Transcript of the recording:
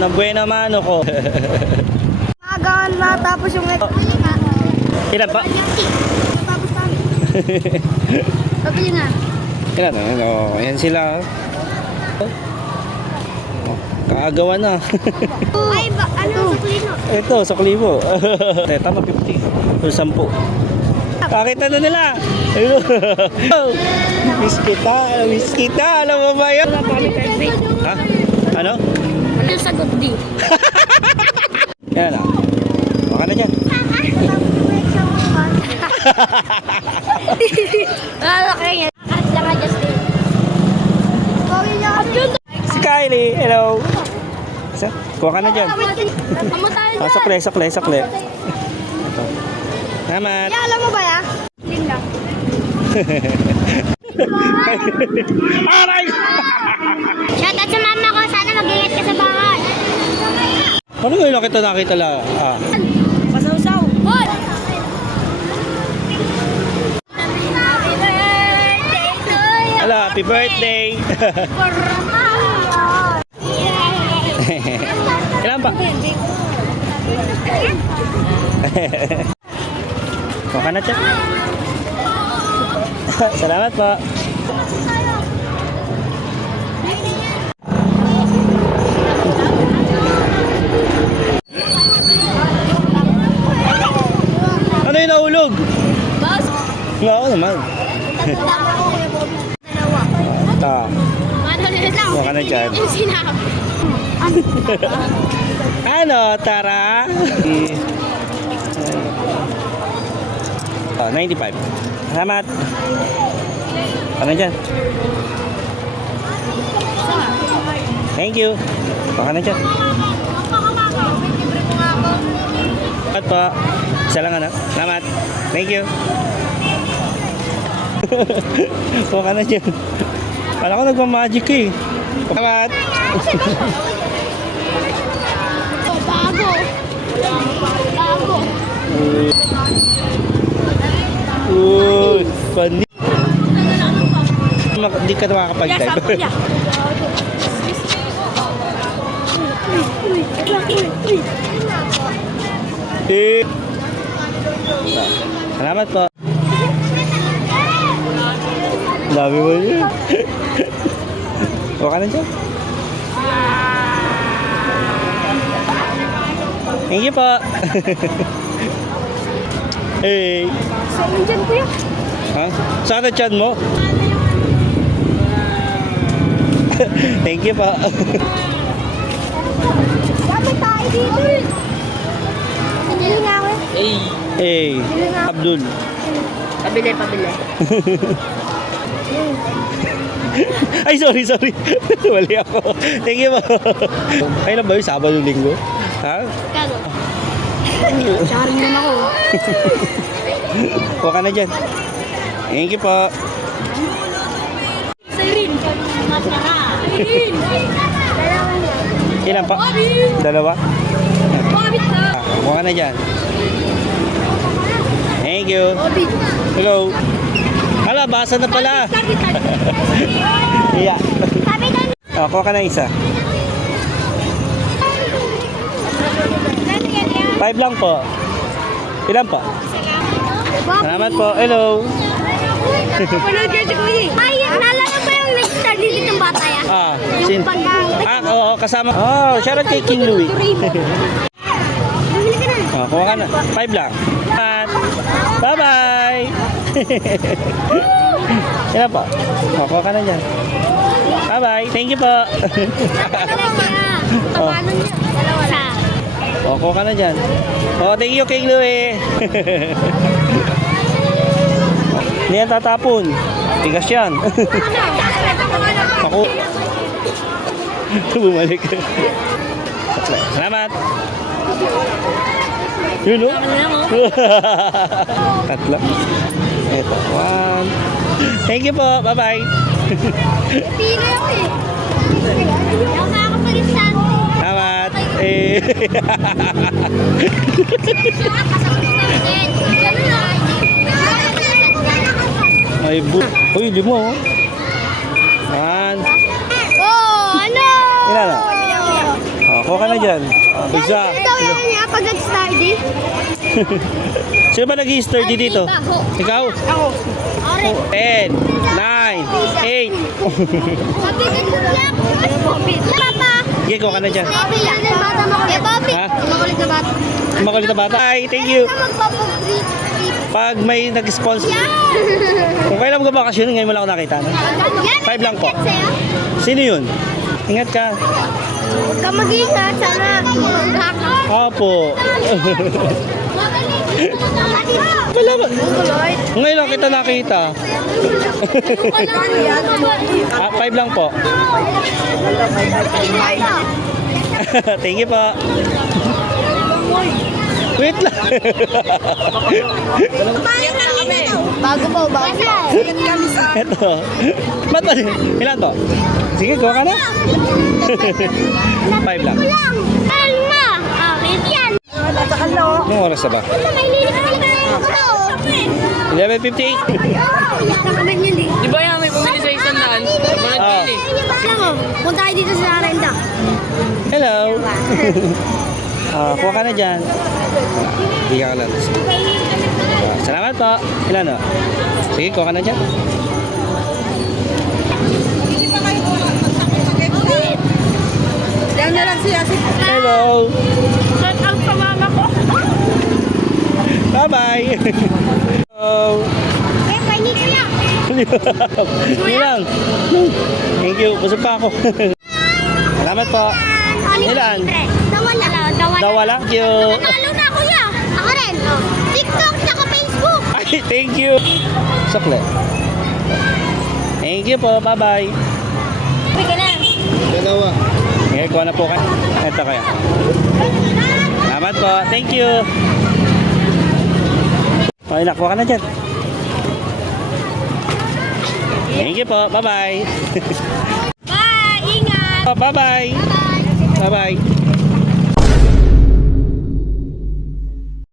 na buena mano ko. Maagaan matapos yung ito. Ilan pa? Matapos namin. Pabili na. Ilan? Ayan sila. Kaagawan na. Ay, ano sa klino? Ito, sa klibo. Tama, 50. O 10. Pakita na nila. Miss kita. Alam mo ba yun? Ha? Ano? Ano sagot di? Yan na. Baka na dyan. Lalaki yan. Saka Justin. Si Kylie, hello. Isa, kuha ka na dyan. Sakle. Ito. Salamat. Ya, alam mo ba ya? Yun lang. Aray! Shoutout sa mama ko. Sana mag-ingat ka sa bahay. Ano ngayon nakita la? Pasaw-saw. Hoy! Hala, happy birthday. Kailan pa? Kuha ka na dyan. Salamat po. Ano yung nahulog? Boss? Oo naman. Ah, Ano nila lang? kuha ka na dyan. Yung sinabi. Ano, Tara? 95. Salamat. Ano dyan? Thank you. Baka na dyan. Salamat po. Isa lang anak. Salamat. Thank you. Baka na dyan. Kala ko nagmamagic eh. Salamat. Bago. Uy, funny. Hindi ka makakapag-type. Eh. Salamat po. Dami mo yun. Huwag ka na dyan. Thank you po. Hey. Saan yung dyan, kuya? Ha? Saan na chan mo? Thank you po. Dapat tayo dito. Hindi nga ako. Hey. Abdul. Pabili. Ay, sorry. Wali ako. Thank you po. Ay na ba yung Sabado Linggo? Ha? Kano? Sharing din ako. Huwag ka na dyan. Thank you po. Sirin. Sirin. Ilan pa? Dalawa? Bobit na. Huwag ka na dyan. Thank you. Bobit. Hello. Hala, basa na pala. Yeah. Sabi doon. Kuha ka na isa. 5 lang po. Ilan pa? Salamat po. Hello. Panood kayo si Kuya. Ay, naalala ko yung nag-start dito ng bata yan. Sin? Yung pag- Oo, kasama. Oh, shoutout kay King Louie. Bumili ka na. Kuha ka na. 5 lang. Bye-bye. Ilan pa? Kuha ka na dyan. Bye-bye. Thank you po. Tabanan niya. Dalawa na. Kuha ka na dyan. Thank you, King Louie. Hindi yan tatapon. Tigas yan. Ako. Bumalik. Salamat. Yun o. Tatlo. Ito. 1. Thank you po. Bye-bye. Pino ako eh. Yung nakakapalisan. Salamat. Ay, uy, 5 oh. 1. Oh, ano? Ilan na? Kuha ka na dyan? Isa. Ito yan niya pag nag-study. Sino ba nag-study dito? Ikaw? Ako. Ore. 10, 9, 8. Sabi ka lang. Papa. Sige, kuha ka na dyan. Makulit na bata, makulit. Eh, Bobby. Ha? Makulit na bata. Makulit na bata. Ay, thank you. Magpapag-treat. Pag may nag-sponsor. Yan. Kung kailan mag-bakasyon, ngayon mo lang ako nakita. No? Yan. 5 lang po. Yan sa'yo. Sino yun? Ingat ka. Huwag ka mag-iingat. Sana. Opo. Wala ba? Ngayon lang kita nakita. 5 lang po. Thank you po. Wait lang. Bago po, bago. Ito. Ba't ba? Ilan to? Sige, kuha ka na. 5 lang. Alma. Akin yan. Anong oras na ba? May lilit ka lang. 11:58. Nakaganyan eh. Di ba yan may bumili sa isang daan? Walang Ah. din eh. Punta tayo dito sa Narenda. Hello. Kuha ka na dyan. Bigyan ka lang. Salamat po. Ilan o? Sige, kuha ka na dyan. Diyan na lang siya. Hello. Shout out sa mama ko. Bye-bye. Hello. Eh, pahingi ko lang. Ilan? Thank you. Busog pa ako. Salamat po. Ilan? Dawala. Dawala. Thank you. Natalo na, kuya. Ako rin. TikTok, tsaka Facebook. Ay, thank you. Sukle. Thank you po. Bye-bye. Uwi ka na. Okay, kuha na po kayo. Ito kaya. Salamat po. Thank you. Okay, nakuha ka na dyan. Thank you po. Bye-bye. Bye. Ingat. Bye-bye. Bye. Bye-bye.